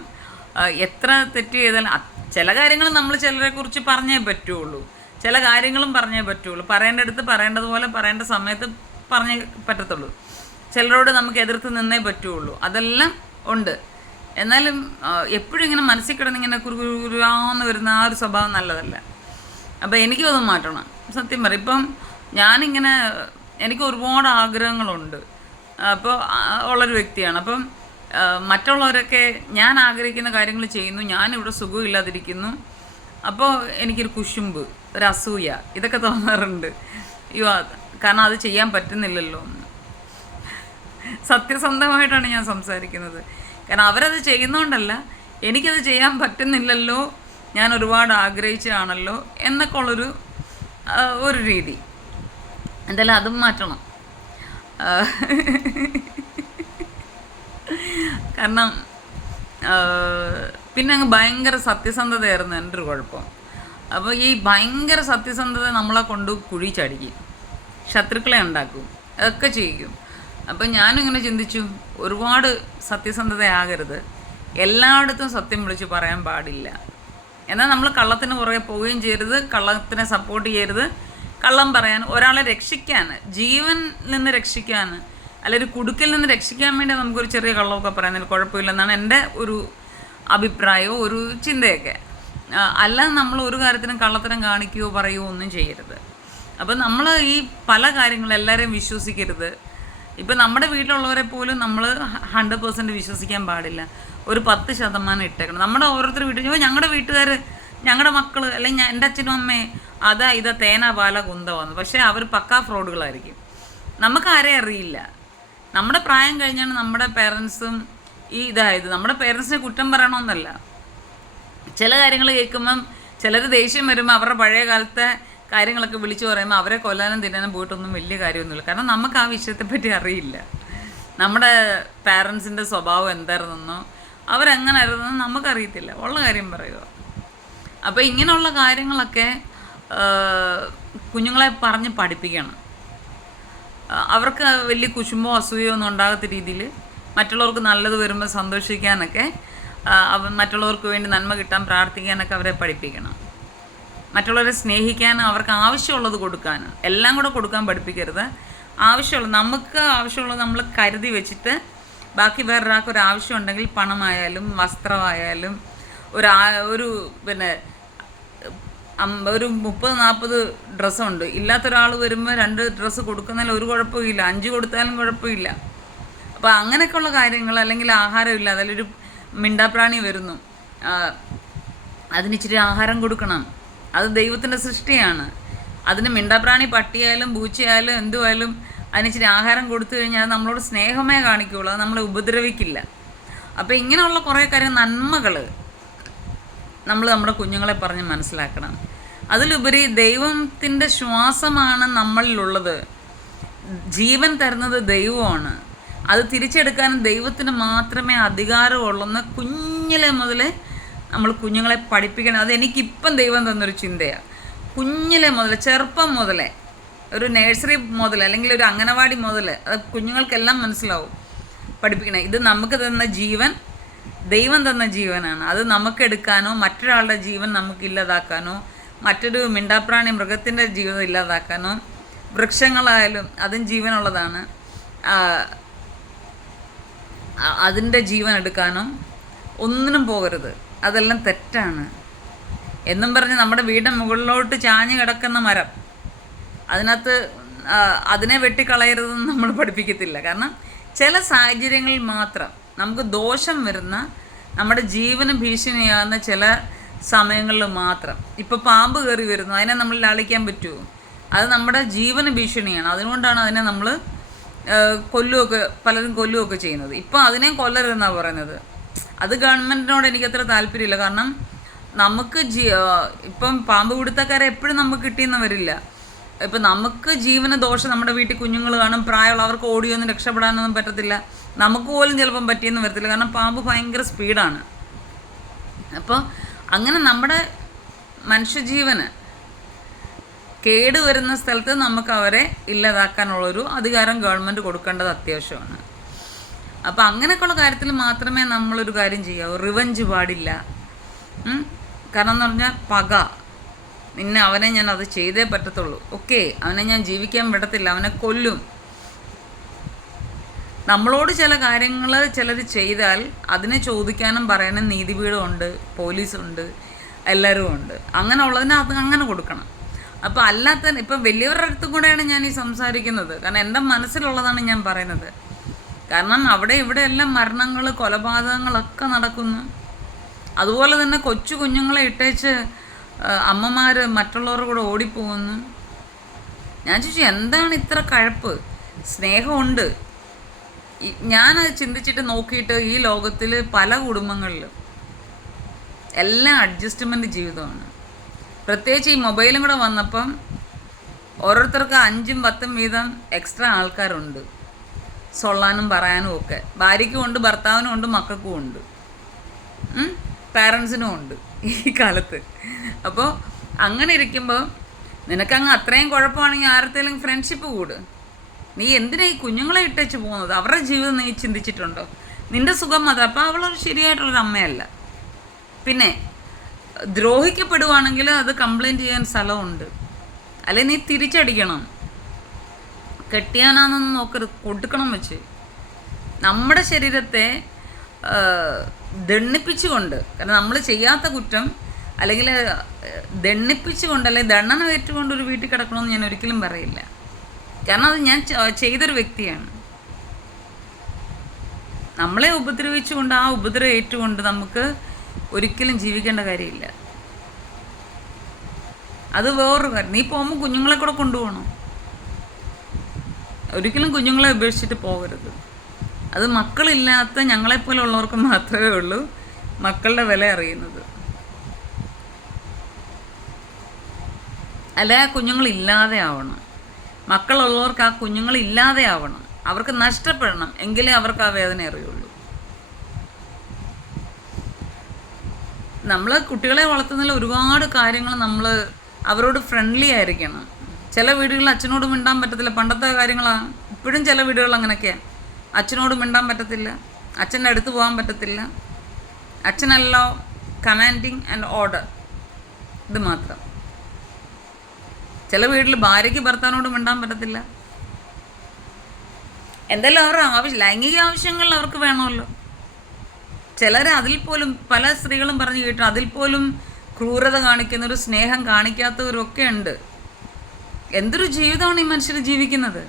എത്ര തെറ്റ് ചെയ്താലും ചില കാര്യങ്ങൾ നമ്മൾ ചിലരെക്കുറിച്ച് പറഞ്ഞേ പറ്റുള്ളൂ, ചില കാര്യങ്ങളും പറഞ്ഞേ പറ്റുള്ളൂ. പറയേണ്ടടുത്ത് പറയേണ്ടതുപോലെ പറയേണ്ട സമയത്ത് പറഞ്ഞേ പറ്റത്തുള്ളൂ. ചിലരോട് നമുക്ക് എതിർത്ത് നിന്നേ പറ്റുള്ളൂ. അതെല്ലാം ഉണ്ട്. എന്നാലും എപ്പോഴും ഇങ്ങനെ മനസ്സിൽ കിടന്നിങ്ങനെ കുറുകുറാന്ന് വരുന്ന ആ ഒരു സ്വഭാവം നല്ലതല്ല. അപ്പോൾ എനിക്കും അത് മാറ്റണം. സത്യം പറയും, ഇപ്പം ഞാനിങ്ങനെ എനിക്ക് ഒരുപാട് ആഗ്രഹങ്ങളുണ്ട്. അപ്പോൾ ഉള്ളൊരു വ്യക്തിയാണ്. അപ്പം മറ്റുള്ളവരൊക്കെ ഞാൻ ആഗ്രഹിക്കുന്ന കാര്യങ്ങൾ ചെയ്യുന്നു, ഞാനിവിടെ സുഖമില്ലാതിരിക്കുന്നു. അപ്പോൾ എനിക്കൊരു കുശുമ്പ്, ഒരു അസൂയ, ഇതൊക്കെ തോന്നാറുണ്ട്. കാരണം അത് ചെയ്യാൻ പറ്റുന്നില്ലല്ലോ. സത്യസന്ധമായിട്ടാണ് ഞാൻ സംസാരിക്കുന്നത്. കാരണം അവരത് ചെയ്യുന്നതുകൊണ്ടല്ല, എനിക്കത് ചെയ്യാൻ പറ്റുന്നില്ലല്ലോ, ഞാൻ ഒരുപാട് ആഗ്രഹിച്ചതാണല്ലോ എന്നൊക്കെ ഉള്ളൊരു രീതി. എന്തായാലും അതും മാറ്റണം. കാരണം പിന്നെ അങ്ങ് ഭയങ്കര സത്യസന്ധതയായിരുന്നു എൻ്റെ ഒരു കുഴപ്പം. അപ്പോൾ ഈ ഭയങ്കര സത്യസന്ധത നമ്മളെ കൊണ്ട് കുഴി ചടിക്കും, ശത്രുക്കളെ ഉണ്ടാക്കും, അതൊക്കെ ചെയ്യും. അപ്പം ഞാനിങ്ങനെ ചിന്തിച്ചു, ഒരുപാട് സത്യസന്ധതയാകരുത്, എല്ലായിടത്തും സത്യം വിളിച്ച് പറയാൻ പാടില്ല. എന്നാൽ നമ്മൾ കള്ളത്തിന് പുറകെ പോവുകയും ചെയ്യരുത്, കള്ളത്തിനെ സപ്പോർട്ട് ചെയ്യരുത്. കള്ളം പറയാൻ, ഒരാളെ രക്ഷിക്കാൻ, ജീവൻ നിന്ന് രക്ഷിക്കാൻ, അല്ലെങ്കിൽ കുടുക്കിൽ നിന്ന് രക്ഷിക്കാൻ വേണ്ടി നമുക്കൊരു ചെറിയ കള്ളമൊക്കെ പറയുന്നതിന് കുഴപ്പമില്ലെന്നാണ് എൻ്റെ ഒരു അഭിപ്രായവും ഒരു ചിന്തയൊക്കെ. അല്ലാതെ നമ്മൾ ഒരു കാര്യത്തിനും കള്ളത്തരം കാണിക്കുകയോ പറയുകയോ ഒന്നും ചെയ്യരുത്. അപ്പം നമ്മൾ ഈ പല കാര്യങ്ങളും എല്ലാവരെയും വിശ്വസിക്കരുത്. ഇപ്പം നമ്മുടെ വീട്ടിലുള്ളവരെ പോലും നമ്മൾ 100% വിശ്വസിക്കാൻ പാടില്ല. ഒരു 10% ഇട്ടേക്കണം. നമ്മുടെ ഓരോരുത്തർ വീട്ടിൽ ഞങ്ങളുടെ വീട്ടുകാർ, ഞങ്ങളുടെ മക്കൾ, അല്ലെങ്കിൽ എൻ്റെ അച്ഛനും അമ്മയെ ഇതാ തേന പാല കുന്തമാന്ന്. പക്ഷേ അവർ പക്കാ ഫ്രോഡുകളായിരിക്കും. നമുക്കാരെയും അറിയില്ല. നമ്മുടെ പ്രായം കഴിഞ്ഞാണ് നമ്മുടെ പേരൻസും ഇതായത്. നമ്മുടെ പേരൻസിനെ കുറ്റം പറയണമെന്നല്ല. ചില കാര്യങ്ങൾ കേൾക്കുമ്പം ചിലർ ദേഷ്യം വരുമ്പോൾ അവരുടെ പഴയ കാലത്തെ കാര്യങ്ങളൊക്കെ വിളിച്ചു പറയുമ്പോൾ അവരെ കൊല്ലാനും തിന്നാനും പോയിട്ടൊന്നും വലിയ കാര്യമൊന്നുമില്ല. കാരണം നമുക്ക് ആ വിഷയത്തെപ്പറ്റി അറിയില്ല. നമ്മുടെ പാരൻസിൻ്റെ സ്വഭാവം എന്തായിരുന്നെന്നോ അവരെങ്ങനായിരുന്നെന്നോ നമുക്കറിയത്തില്ല. ഉള്ള കാര്യം പറയുക. അപ്പോൾ ഇങ്ങനെയുള്ള കാര്യങ്ങളൊക്കെ കുഞ്ഞുങ്ങളെ പറഞ്ഞ് പഠിപ്പിക്കണം. അവർക്ക് വലിയ കുശുമ്പോ അസൂയോ ഒന്നും ഉണ്ടാകാത്ത രീതിയിൽ മറ്റുള്ളവർക്ക് നല്ലത് വരുമ്പോൾ സന്തോഷിക്കാനൊക്കെ, മറ്റുള്ളവർക്ക് വേണ്ടി നന്മ കിട്ടാൻ പ്രാർത്ഥിക്കാനൊക്കെ അവരെ പഠിപ്പിക്കണം. മറ്റുള്ളവരെ സ്നേഹിക്കാനും അവർക്ക് ആവശ്യമുള്ളത് കൊടുക്കാനും, എല്ലാം കൂടെ കൊടുക്കാൻ പഠിപ്പിക്കരുത്. നമുക്ക് ആവശ്യമുള്ളത് നമ്മൾ കരുതി വെച്ചിട്ട് ബാക്കി വേറൊരാൾക്ക് ഒരു ആവശ്യം ഉണ്ടെങ്കിൽ പണമായാലും വസ്ത്രമായാലും ഒരു പിന്നെ ഒരു 30-40 ഡ്രസ്സുണ്ട്. ഇല്ലാത്തൊരാൾ വരുമ്പോൾ 2 ഡ്രസ്സ് കൊടുക്കുന്നതിൽ ഒരു കുഴപ്പമില്ല, 5 കൊടുത്താലും കുഴപ്പമില്ല. അപ്പോൾ അങ്ങനെയൊക്കെയുള്ള കാര്യങ്ങൾ, അല്ലെങ്കിൽ ആഹാരമില്ല, അതിലൊരു മിണ്ടാപ്രാണി വരുന്നു, അതിനിച്ചിരി ആഹാരം കൊടുക്കണം. അത് ദൈവത്തിൻ്റെ സൃഷ്ടിയാണ്. അതിന് മിണ്ടാപ്രാണി പട്ടിയായാലും പൂച്ചയായാലും എന്തുമായാലും അതിനിച്ചിരി ആഹാരം കൊടുത്തു കഴിഞ്ഞാൽ അത് നമ്മളോട് സ്നേഹമേ കാണിക്കുകയുള്ളൂ, അത് നമ്മളെ ഉപദ്രവിക്കില്ല. അപ്പോൾ ഇങ്ങനെയുള്ള കുറേ കാര്യം നന്മകൾ നമ്മൾ നമ്മുടെ കുഞ്ഞുങ്ങളെ പറഞ്ഞ് മനസ്സിലാക്കണം. അതിലുപരി ദൈവത്തിൻ്റെ ശ്വാസമാണ് നമ്മളിലുള്ളത്. ജീവൻ തരുന്നത് ദൈവമാണ്. അത് തിരിച്ചെടുക്കാനും ദൈവത്തിന് മാത്രമേ അധികാരമുള്ളെന്ന് കുഞ്ഞിലെ മുതൽ നമ്മൾ കുഞ്ഞുങ്ങളെ പഠിപ്പിക്കണം. അതെനിക്കിപ്പം ദൈവം തന്നൊരു ചിന്തയാണ്. കുഞ്ഞിലെ മുതൽ, ചെറുപ്പം മുതലേ, ഒരു നഴ്സറി മുതൽ അല്ലെങ്കിൽ ഒരു അംഗനവാടി മുതൽ അത് കുഞ്ഞുങ്ങൾക്കെല്ലാം മനസ്സിലാവും പഠിപ്പിക്കണം. ഇത് നമുക്ക് തന്ന ജീവൻ ദൈവം തന്ന ജീവനാണ്. അത് നമുക്കെടുക്കാനോ മറ്റൊരാളുടെ ജീവൻ നമുക്ക് ഇല്ലാതാക്കാനോ മറ്റൊരു മിണ്ടാപ്രാണി മൃഗത്തിൻ്റെ ജീവിതം ഇല്ലാതാക്കാനോ, വൃക്ഷങ്ങളായാലും അതും ജീവനുള്ളതാണ്, അതിൻ്റെ ജീവൻ എടുക്കാനോ ഒന്നിനും പോകരുത്. അതെല്ലാം തെറ്റാണ് എന്നും പറഞ്ഞ് നമ്മുടെ വീടിൻ്റെ മുകളിലോട്ട് ചാഞ്ഞ് കിടക്കുന്ന മരം അതിനകത്ത് അതിനെ വെട്ടിക്കളയരുതെന്ന് നമ്മൾ പഠിപ്പിക്കത്തില്ല. കാരണം ചില സാഹചര്യങ്ങളിൽ മാത്രം നമുക്ക് ദോഷം വരുന്ന, നമ്മുടെ ജീവന് ഭീഷണിയാകുന്ന ചില സമയങ്ങളിൽ മാത്രം. ഇപ്പോൾ പാമ്പ് കയറി വരുന്നു, അതിനെ നമ്മൾ ലാളിക്കാൻ പറ്റുമോ? അത് നമ്മുടെ ജീവന് ഭീഷണിയാണ്. അതുകൊണ്ടാണ് അതിനെ നമ്മൾ പലരും കൊല്ലുകയൊക്കെ ചെയ്യുന്നത്. ഇപ്പോൾ അതിനെ കൊല്ലരുതെന്നാണ് പറയുന്നത്. അത് ഗവൺമെൻറ്റിനോട് എനിക്കത്ര താല്പര്യമില്ല. കാരണം നമുക്ക് ഇപ്പം പാമ്പ് പിടുത്തക്കാരെ എപ്പോഴും നമുക്ക് കിട്ടിയെന്ന് വരില്ല. ഇപ്പം നമുക്ക് ജീവന ദോഷം, നമ്മുടെ വീട്ടിൽ കുഞ്ഞുങ്ങൾ കാണും, പ്രായമുള്ളവർക്ക് ഓടിയൊന്നും രക്ഷപ്പെടാനൊന്നും പറ്റത്തില്ല, നമുക്ക് പോലും ചിലപ്പം പറ്റിയെന്ന് വരത്തില്ല. കാരണം പാമ്പ് ഭയങ്കര സ്പീഡാണ്. അപ്പോൾ അങ്ങനെ നമ്മുടെ മനുഷ്യജീവന് കേടുവരുന്ന സ്ഥലത്ത് നമുക്ക് അവരെ ഇല്ലാതാക്കാനുള്ളൊരു അധികാരം ഗവൺമെൻറ് കൊടുക്കേണ്ടത് അത്യാവശ്യമാണ്. അപ്പോൾ അങ്ങനെയൊക്കെയുള്ള കാര്യത്തിൽ മാത്രമേ നമ്മളൊരു കാര്യം ചെയ്യാവൂ. റിവഞ്ച് പാടില്ല. കാരണം എന്ന് പറഞ്ഞാൽ പക, അവനെ ഞാൻ അത് ചെയ്തേ പറ്റത്തുള്ളൂ, ഓക്കെ, അവനെ ഞാൻ ജീവിക്കാൻ വിടത്തില്ല, അവനെ കൊല്ലും. നമ്മളോട് ചില കാര്യങ്ങൾ ചിലർ ചെയ്താൽ അതിനെ ചോദിക്കാനും പറയാനും നീതിപീഠമുണ്ട്, പോലീസുണ്ട്, എല്ലാവരും ഉണ്ട്. അങ്ങനെ ഉള്ളതിനെ അത് അങ്ങനെ കൊടുക്കണം. അപ്പോൾ അല്ലാത്ത ഇപ്പം വലിയവരുടെ അടുത്തും കൂടെയാണ് ഞാൻ ഈ സംസാരിക്കുന്നത്. കാരണം എൻ്റെ മനസ്സിലുള്ളതാണ് ഞാൻ പറയുന്നത്. കാരണം അവിടെ ഇവിടെ എല്ലാം മരണങ്ങൾ, കൊലപാതകങ്ങളൊക്കെ നടക്കുന്നു. അതുപോലെ തന്നെ കൊച്ചു കുഞ്ഞുങ്ങളെ ഇട്ടേച്ച് അമ്മമാർ മറ്റുള്ളവരുടെ കൂടെ ഓടിപ്പോകുന്നു. ഞാൻ ചോദിച്ചു, എന്താണ് ഇത്ര കഴപ്പ്? സ്നേഹമുണ്ട്. ഞാനത് ചിന്തിച്ചിട്ട് നോക്കിയിട്ട് ഈ ലോകത്തിൽ പല കുടുംബങ്ങളിലും എല്ലാം അഡ്ജസ്റ്റ്മെൻറ്റ് ജീവിതമാണ്. പ്രത്യേകിച്ച് ഈ മൊബൈലും കൂടെ വന്നപ്പം ഓരോരുത്തർക്ക് 5-10 വീതം എക്സ്ട്രാ ആൾക്കാരുണ്ട്, സൊള്ളാനും പറയാനും ഒക്കെ. ഭാര്യയ്ക്കും ഉണ്ട്, ഭർത്താവിനും ഉണ്ട്, മക്കൾക്കും ഉണ്ട്, പാരൻസിനും ഉണ്ട് ഈ കാലത്ത്. അപ്പോൾ അങ്ങനെ ഇരിക്കുമ്പോൾ നിനക്കങ്ങ് അത്രയും കുഴപ്പമാണെങ്കിൽ ആരത്തേലും ഫ്രണ്ട്ഷിപ്പ് കൂട്. നീ എന്തിനാ ഈ കുഞ്ഞുങ്ങളെ ഇട്ടേച്ച് പോകുന്നത്? അവരുടെ ജീവിതം നീ ചിന്തിച്ചിട്ടുണ്ടോ? നിൻ്റെ സുഖം മാത്രം. അപ്പോൾ അവളൊരു ശരിയായിട്ടുള്ളൊരു അമ്മയല്ല. പിന്നെ ദ്രോഹിക്കപ്പെടുവാണെങ്കിൽ അത് കംപ്ലൈൻറ്റ് ചെയ്യാൻ സ്ഥലമുണ്ട്, അല്ലെ നീ തിരിച്ചടിക്കണം. കെട്ടിയാനാന്നൊന്നും നോക്കരുത്, കൊടുക്കണം വെച്ച്. നമ്മുടെ ശരീരത്തെ ദണ്ണിപ്പിച്ചുകൊണ്ട്, കാരണം നമ്മൾ ചെയ്യാത്ത കുറ്റം അല്ലെങ്കിൽ ദണ്ണിപ്പിച്ചുകൊണ്ട് അല്ലെങ്കിൽ ദണ്ണന ഏറ്റുകൊണ്ട് ഒരു വീട്ടിൽ കിടക്കണമെന്ന് ഞാൻ ഒരിക്കലും പറയില്ല. കാരണം അത് ഞാൻ ചെയ്തൊരു വ്യക്തിയാണ്. നമ്മളെ ഉപദ്രവിച്ചുകൊണ്ട് ആ ഉപദ്രവം ഏറ്റുകൊണ്ട് നമുക്ക് ഒരിക്കലും ജീവിക്കേണ്ട കാര്യമില്ല. അത് വേറൊരു കാര്യം. നീ പോകുമ്പോൾ കുഞ്ഞുങ്ങളെ കൂടെ കൊണ്ടുപോകണം. ഒരിക്കലും കുഞ്ഞുങ്ങളെ ഉപേക്ഷിച്ചിട്ട് പോകരുത്. അത് മക്കളില്ലാത്ത ഞങ്ങളെപ്പോലെ ഉള്ളവർക്ക് മാത്രമേ ഉള്ളൂ മക്കളുടെ വില അറിയുന്നത്. അല്ല, ആ കുഞ്ഞുങ്ങളില്ലാതെ ആവണം. മക്കളുള്ളവർക്ക് ആ കുഞ്ഞുങ്ങളില്ലാതെ ആവണം. അവർക്ക് നഷ്ടപ്പെടണം, എങ്കിലേ അവർക്ക് ആ വേദന അറിയുള്ളൂ. നമ്മൾ കുട്ടികളെ വളർത്തുന്നതിൽ ഒരുപാട് കാര്യങ്ങൾ നമ്മൾ അവരോട് ഫ്രണ്ട്ലി ആയിരിക്കണം. ചില വീടുകളിൽ അച്ഛനോട് മിണ്ടാൻ പറ്റത്തില്ല. പണ്ടത്തെ കാര്യങ്ങളാണ്. ഇപ്പോഴും ചില വീടുകളിൽ അങ്ങനെയൊക്കെയാണ്. അച്ഛനോട് മിണ്ടാൻ പറ്റത്തില്ല, അച്ഛൻ്റെ അടുത്ത് പോകാൻ പറ്റത്തില്ല. അച്ഛനല്ലോ കമാൻഡിങ് ആൻഡ് ഓർഡർ, ഇത് മാത്രം. ചില വീട്ടിൽ ഭാര്യയ്ക്ക് ഭർത്താവിനോട് മിണ്ടാൻ പറ്റത്തില്ല. എന്തെല്ലാം അവരുടെ ലൈംഗിക ആവശ്യങ്ങൾ അവർക്ക് വേണമല്ലോ. ചിലർ അതിൽ പോലും, പല സ്ത്രീകളും പറഞ്ഞു കേട്ടു, അതിൽ പോലും ക്രൂരത കാണിക്കുന്നവർ, സ്നേഹം കാണിക്കാത്തവരൊക്കെ ഉണ്ട്. എന്തൊരു ജീവിതമാണ് ഈ മനുഷ്യർ ജീവിക്കുന്നത്.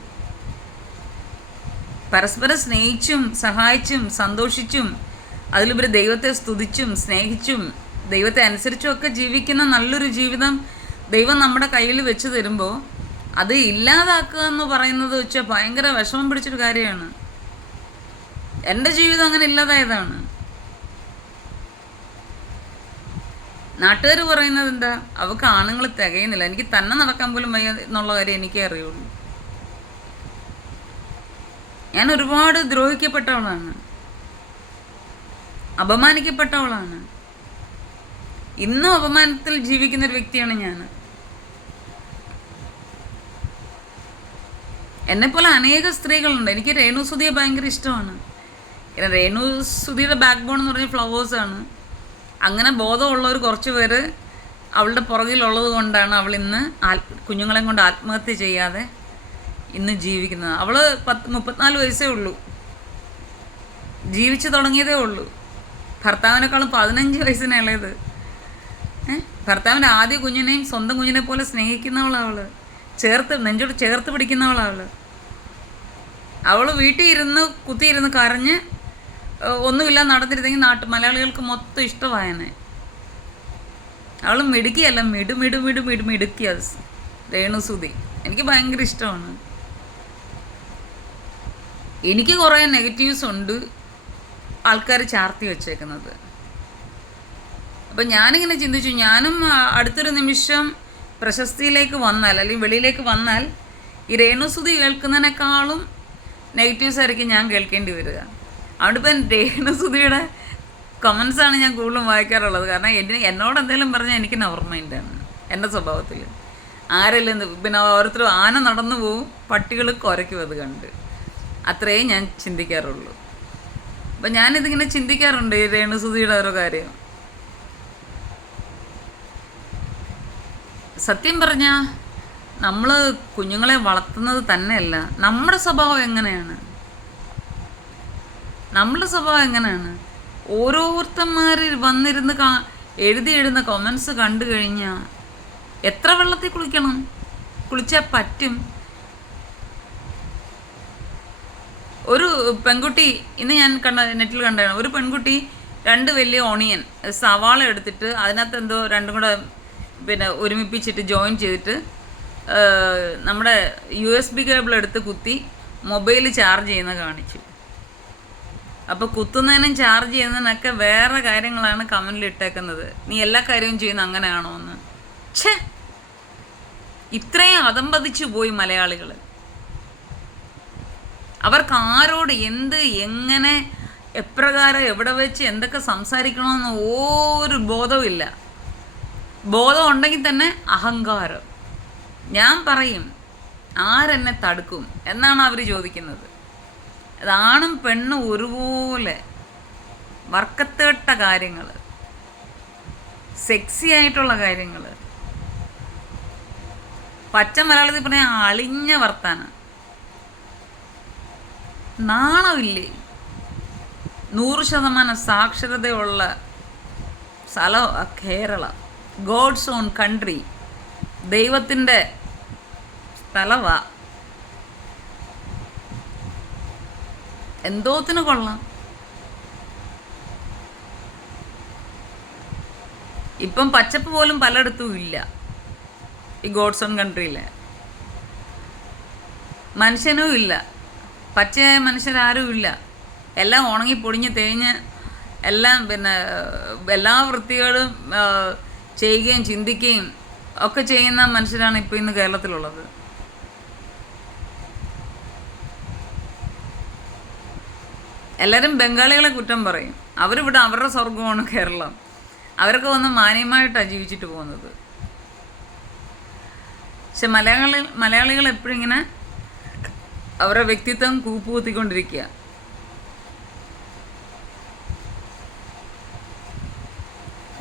പരസ്പരം സ്നേഹിച്ചും സഹായിച്ചും സന്തോഷിച്ചും അതിലുപരി ദൈവത്തെ സ്തുതിച്ചും സ്നേഹിച്ചും ദൈവത്തെ അനുസരിച്ചും ഒക്കെ ജീവിക്കുന്ന നല്ലൊരു ജീവിതം ദൈവം നമ്മുടെ കയ്യിൽ വെച്ച് തരുമ്പോൾ അത് ഇല്ലാതാക്കുക എന്ന് പറയുന്നത് വെച്ചാൽ ഭയങ്കര വിഷമം പിടിച്ചൊരു കാര്യമാണ്. എൻ്റെ ജീവിതം അങ്ങനെ ഇല്ലാതായതാണ്. നാട്ടുകാർ പറയുന്നത് എന്താ, അവൾക്ക് ആണുങ്ങൾ തികയുന്നില്ല, എനിക്ക് തന്നെ നടക്കാൻ പോലും വയ്യ എന്നുള്ള കാര്യം എനിക്കേ അറിയുള്ളൂ. ഞാൻ ഒരുപാട് ദ്രോഹിക്കപ്പെട്ടവളാണ്, അപമാനിക്കപ്പെട്ടവളാണ്. ഇന്നും അപമാനത്തിൽ ജീവിക്കുന്നൊരു വ്യക്തിയാണ് ഞാൻ. എന്നെപ്പോലെ അനേക സ്ത്രീകളുണ്ട്. എനിക്ക് രേണുസുധിയെ ഭയങ്കര ഇഷ്ടമാണ്. രേണുസുധിയുടെ ബാക്ക് ബോൺ എന്ന് പറഞ്ഞാൽ ഫ്ലവേഴ്സാണ്. അങ്ങനെ ബോധമുള്ളവർ കുറച്ച് പേര് അവളുടെ പുറകിലുള്ളത് കൊണ്ടാണ് അവൾ ഇന്ന് കുഞ്ഞുങ്ങളെ കൊണ്ട് ആത്മഹത്യ ചെയ്യാതെ ഇന്ന് ജീവിക്കുന്നത്. അവൾ 34 വയസ്സേ ഉള്ളൂ, ജീവിച്ചു തുടങ്ങിയതേ ഉള്ളൂ. ഭർത്താവിനേക്കാളും 15 വയസ്സിന് ഇളയത്. ഭർത്താവിൻ്റെ ആദ്യ കുഞ്ഞിനെയും സ്വന്തം കുഞ്ഞിനെ പോലെ സ്നേഹിക്കുന്നവളവൾ, നെഞ്ചോട് ചേർത്ത് പിടിക്കുന്നവളവൾ. അവൾ വീട്ടിൽ ഇരുന്ന് കുത്തിയിരുന്ന് കരഞ്ഞ് ഒന്നുമില്ല നടന്നിരുന്നെങ്കിൽ മലയാളികൾക്ക് മൊത്തം ഇഷ്ടമായനെ. അവൾ മിടുക്കിയല്ല, മിടുക്കിയ രേണുസുധി. എനിക്ക് ഭയങ്കര ഇഷ്ടമാണ്. എനിക്ക് കുറേ നെഗറ്റീവ്സ് ഉണ്ട് ആൾക്കാർ ചാർത്തി വെച്ചേക്കുന്നത്. അപ്പം ഞാനിങ്ങനെ ചിന്തിച്ചു, ഞാനും അടുത്തൊരു നിമിഷം പ്രശസ്തിയിലേക്ക് വന്നാൽ അല്ലെങ്കിൽ വെളിയിലേക്ക് വന്നാൽ ഈ രേണുസുധി കേൾക്കുന്നതിനേക്കാളും നെഗറ്റീവ്സ് ആയിരിക്കും ഞാൻ കേൾക്കേണ്ടി വരിക. അതുകൊണ്ട് ഇപ്പം രേണുസുധിയുടെ കമൻസാണ് ഞാൻ കൂടുതലും വായിക്കാറുള്ളത്. കാരണം എന്നോട് എന്തെങ്കിലും പറഞ്ഞാൽ എനിക്ക് നവർ മൈൻഡാണ് എൻ്റെ സ്വഭാവത്തിൽ. ആരെല്ലാം പിന്നെ ഓരോരുത്തരും ആന നടന്നു പോവും, പട്ടികൾ കുരയ്ക്കും അത് കണ്ട്. അത്രയേ ഞാൻ ചിന്തിക്കാറുള്ളൂ. അപ്പം ഞാനിതിങ്ങനെ ചിന്തിക്കാറുണ്ട് ഈ രേണുസുധിയുടെ ഓരോ കാര്യം. സത്യം പറഞ്ഞാൽ നമ്മൾ കുഞ്ഞുങ്ങളെ വളർത്തുന്നത് തന്നെയല്ല, നമ്മുടെ സ്വഭാവം എങ്ങനെയാണ്, നമ്മളുടെ സ്വഭാവം എങ്ങനെയാണ്. ഓരോരുത്തന്മാർ വന്നിരുന്ന് എഴുതിയിടുന്ന കമൻസ് കണ്ടു കഴിഞ്ഞാൽ എത്ര വെള്ളത്തിൽ കുളിച്ചാൽ പറ്റും. ഒരു പെൺകുട്ടി ഇന്ന് ഞാൻ നെറ്റിൽ കണ്ടാണ്, ഒരു പെൺകുട്ടി 2 വലിയ ഓണിയൻ സവാള എടുത്തിട്ട് അതിനകത്ത് എന്തോ രണ്ടും കൂടെ പിന്നെ ഒരുമിപ്പിച്ചിട്ട് ജോയിൻ ചെയ്തിട്ട് നമ്മുടെ USB കേബിൾ എടുത്ത് കുത്തി മൊബൈൽ ചാർജ് ചെയ്യുന്ന കാണിച്ചു. അപ്പോൾ കുത്തുന്നതിനും ചാർജ് ചെയ്യുന്നതിനൊക്കെ വേറെ കാര്യങ്ങളാണ് കമൻറ്റിൽ ഇട്ടേക്കുന്നത്. നീ എല്ലാ കാര്യവും ചെയ്യുന്ന അങ്ങനെയാണോ എന്ന്. ഛേ, ഇത്രയും അതമ്പതിച്ചു പോയി മലയാളികൾ. അവർക്ക് ആരോട് എന്ത് എങ്ങനെ എപ്രകാരം എവിടെ വെച്ച് എന്തൊക്കെ സംസാരിക്കണമെന്ന് ഒരു ബോധവുമില്ല. ബോധം ഉണ്ടെങ്കിൽ തന്നെ അഹങ്കാരം. ഞാൻ പറയും ആരെന്നെ തടുക്കും എന്നാണ് അവർ ചോദിക്കുന്നത്. അതാണും പെണ്ണും ഒരുപോലെ വർക്കത്തേട്ട കാര്യങ്ങൾ, സെക്സി ആയിട്ടുള്ള കാര്യങ്ങൾ, പച്ച മലയാളത്തിൽ പറഞ്ഞാൽ അളിഞ്ഞ വർത്താനം. നാണമില്ലേ? 100% സാക്ഷരതയുള്ള സ്ഥലം കേരളം. ഗോഡ്സ് ഓൺ കൺട്രി, ദൈവത്തിൻ്റെ സ്ഥലവാ. എന്തോത്തിന് കൊള്ളാം. ഇപ്പം പച്ചപ്പ് പോലും പലയിടത്തും ഇല്ല ഈ ഗോഡ്സ് ഓൺ കൺട്രിയിൽ. മനുഷ്യനും ഇല്ല, പച്ചയായ മനുഷ്യരാരും ഇല്ല. എല്ലാം ഉണങ്ങി പൊടിഞ്ഞ് തേഞ്ഞ് എല്ലാം എല്ലാ വൃത്തികളും ചെയ്യുകയും ചിന്തിക്കുകയും ഒക്കെ ചെയ്യുന്ന മനുഷ്യരാണ് ഇപ്പോൾ ഇന്ന് കേരളത്തിലുള്ളത്. എല്ലാവരും ബംഗാളികളെ കുറ്റം പറയും. അവരിവിടെ അവരുടെ സ്വർഗമാണ് കേരളം. അവരൊക്കെ വന്ന് മാന്യമായിട്ടാണ് ജീവിച്ചിട്ട് പോകുന്നത്. പക്ഷെ മലയാളികൾ എപ്പോഴും ഇങ്ങനെ അവരുടെ വ്യക്തിത്വം കൂപ്പുകുത്തിക്കൊണ്ടിരിക്കുക.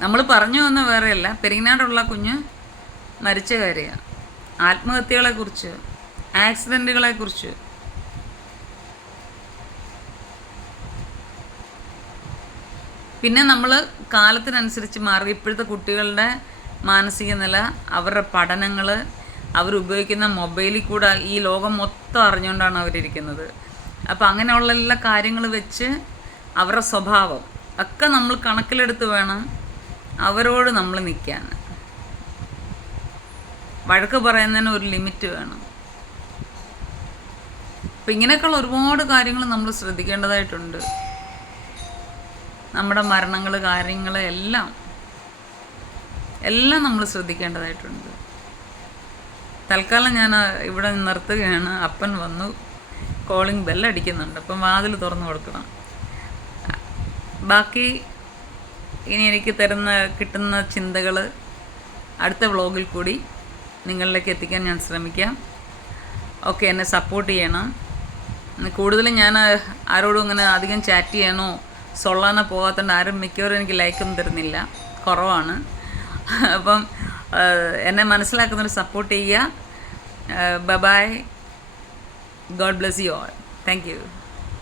നമ്മൾ പറഞ്ഞു വന്ന വേറെയല്ല, പെരിങ്ങനാടുള്ള കുഞ്ഞ് മരിച്ച കാര്യമാണ്. ആത്മഹത്യകളെക്കുറിച്ച്, ആക്സിഡൻറ്റുകളെക്കുറിച്ച്. പിന്നെ നമ്മൾ കാലത്തിനനുസരിച്ച് മാറി. ഇപ്പോഴത്തെ കുട്ടികളുടെ മാനസിക നില, അവരുടെ പഠനങ്ങൾ, അവരുപയോഗിക്കുന്ന മൊബൈലിൽ കൂടെ ഈ ലോകം മൊത്തം അറിഞ്ഞുകൊണ്ടാണ് അവരിയ്ക്കുന്നത്. അപ്പോൾ അങ്ങനെയുള്ള എല്ലാ കാര്യങ്ങൾ വെച്ച് അവരുടെ സ്വഭാവം ഒക്കെ നമ്മൾ കണക്കിലെടുത്ത് വേണം അവരോട് നമ്മൾ നിൽക്കാൻ. വഴക്ക് പറയുന്നതിന് ഒരു ലിമിറ്റ് വേണം. അപ്പം ഇങ്ങനെയൊക്കെയുള്ള ഒരുപാട് കാര്യങ്ങൾ നമ്മൾ ശ്രദ്ധിക്കേണ്ടതായിട്ടുണ്ട്. നമ്മുടെ മരണങ്ങൾ, കാര്യങ്ങൾ എല്ലാം നമ്മൾ ശ്രദ്ധിക്കേണ്ടതായിട്ടുണ്ട്. തൽക്കാലം ഞാൻ ഇവിടെ നിർത്തുകയാണ്. അപ്പൻ വന്നു, കോളിംഗ് ബെല്ലടിക്കുന്നുണ്ട്. അപ്പം വാതിൽ തുറന്നു കൊടുക്കണം. ബാക്കി ഇനി എനിക്ക് കിട്ടുന്ന ചിന്തകൾ അടുത്ത വ്ളോഗിൽ കൂടി നിങ്ങളിലേക്ക് എത്തിക്കാൻ ഞാൻ ശ്രമിക്കാം. ഓക്കെ, എന്നെ സപ്പോർട്ട് ചെയ്യണം. കൂടുതലും ഞാൻ ആരോടും ഇങ്ങനെ അധികം ചാറ്റ് ചെയ്യാനോ സൊള്ളാനോ പോകാത്തതുകൊണ്ട് ആരും മിക്കവരും എനിക്ക് ലൈക്കൊന്നും തരുന്നില്ല, കുറവാണ്. അപ്പം എന്നെ മനസ്സിലാക്കുന്നവർ സപ്പോർട്ട് ചെയ്യുക. Bye bye. God bless you all. Thank you.